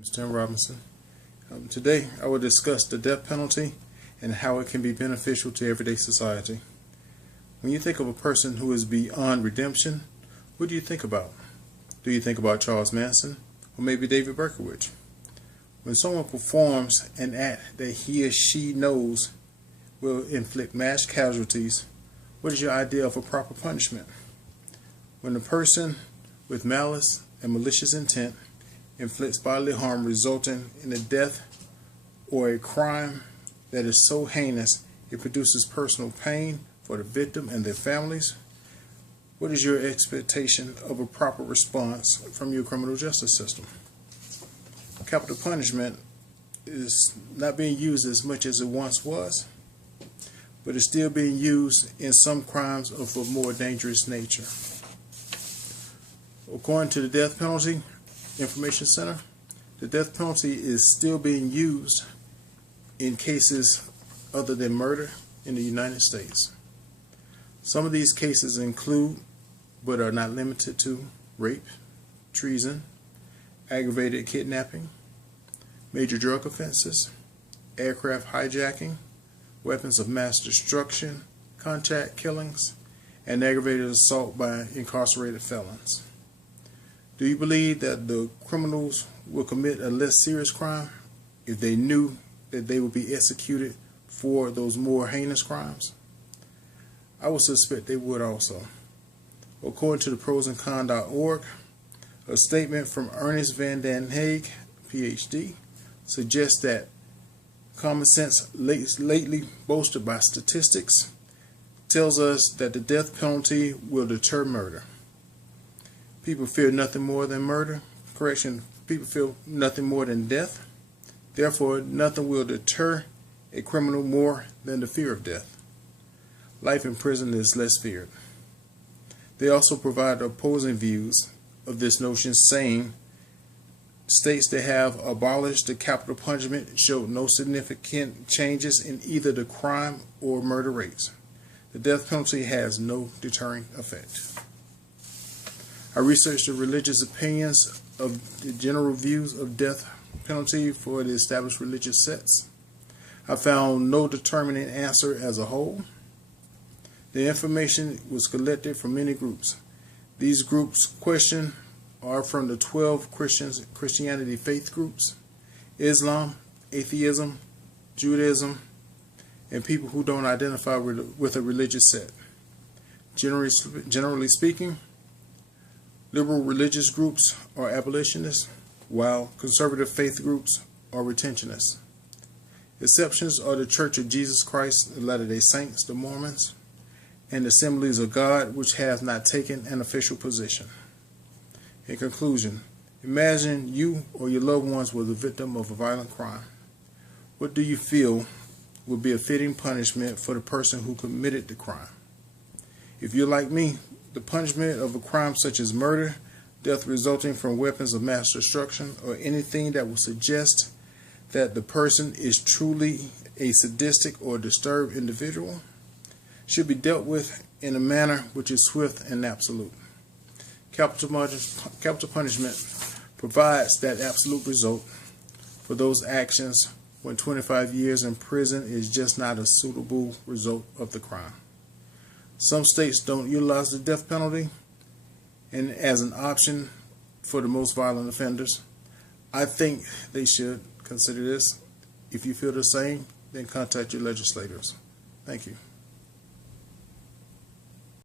Mr. Tim Robinson. Today I will discuss the death penalty and how it can be beneficial to everyday society. When you think of a person who is beyond redemption, what do you think about? Do you think about Charles Manson or maybe David Berkowitz? When someone performs an act that he or she knows will inflict mass casualties, what is your idea of a proper punishment? When a person with malice and malicious intent inflicts bodily harm resulting in a death or a crime that is so heinous it produces personal pain for the victim and their families, what is your expectation of a proper response from your criminal justice system? Capital punishment is not being used as much as it once was, but it's still being used in some crimes of a more dangerous nature. According to the Death Penalty Information Center, the death penalty is still being used in cases other than murder in the United States. Some of these cases include, but are not limited to, rape, treason, aggravated kidnapping, major drug offenses, aircraft hijacking, weapons of mass destruction, contact killings, and aggravated assault by incarcerated felons. Do you believe that the criminals will commit a less serious crime if they knew that they would be executed for those more heinous crimes? I would suspect they would also. According to the prosandcons.org, a statement from Ernest Van Den Haag, PhD, suggests that common sense, lately bolstered by statistics, tells us that the death penalty will deter murder. People fear nothing more than murder. People fear nothing more than death. Therefore, nothing will deter a criminal more than the fear of death. Life in prison is less feared. They also provide opposing views of this notion, saying states that have abolished the capital punishment showed no significant changes in either the crime or murder rates. The death penalty has no deterring effect. I researched the religious opinions of the general views of death penalty for the established religious sects. I found no determining answer as a whole. The information was collected from many groups. These groups questioned are from the 12 Christianity faith groups, Islam, atheism, Judaism, and people who don't identify with a religious sect. Generally speaking, liberal religious groups are abolitionists, while conservative faith groups are retentionists. Exceptions are the Church of Jesus Christ, the Latter-day Saints, the Mormons, and the Assemblies of God, which have not taken an official position. In conclusion, imagine you or your loved ones were the victim of a violent crime. What do you feel would be a fitting punishment for the person who committed the crime? If you're like me, the punishment of a crime such as murder, death resulting from weapons of mass destruction, or anything that would suggest that the person is truly a sadistic or disturbed individual, should be dealt with in a manner which is swift and absolute. Capital punishment provides that absolute result for those actions when 25 years in prison is just not a suitable result of the crime. Some states don't utilize the death penalty and as an option for the most violent offenders. I think they should consider this. If you feel the same, then contact your legislators. Thank you.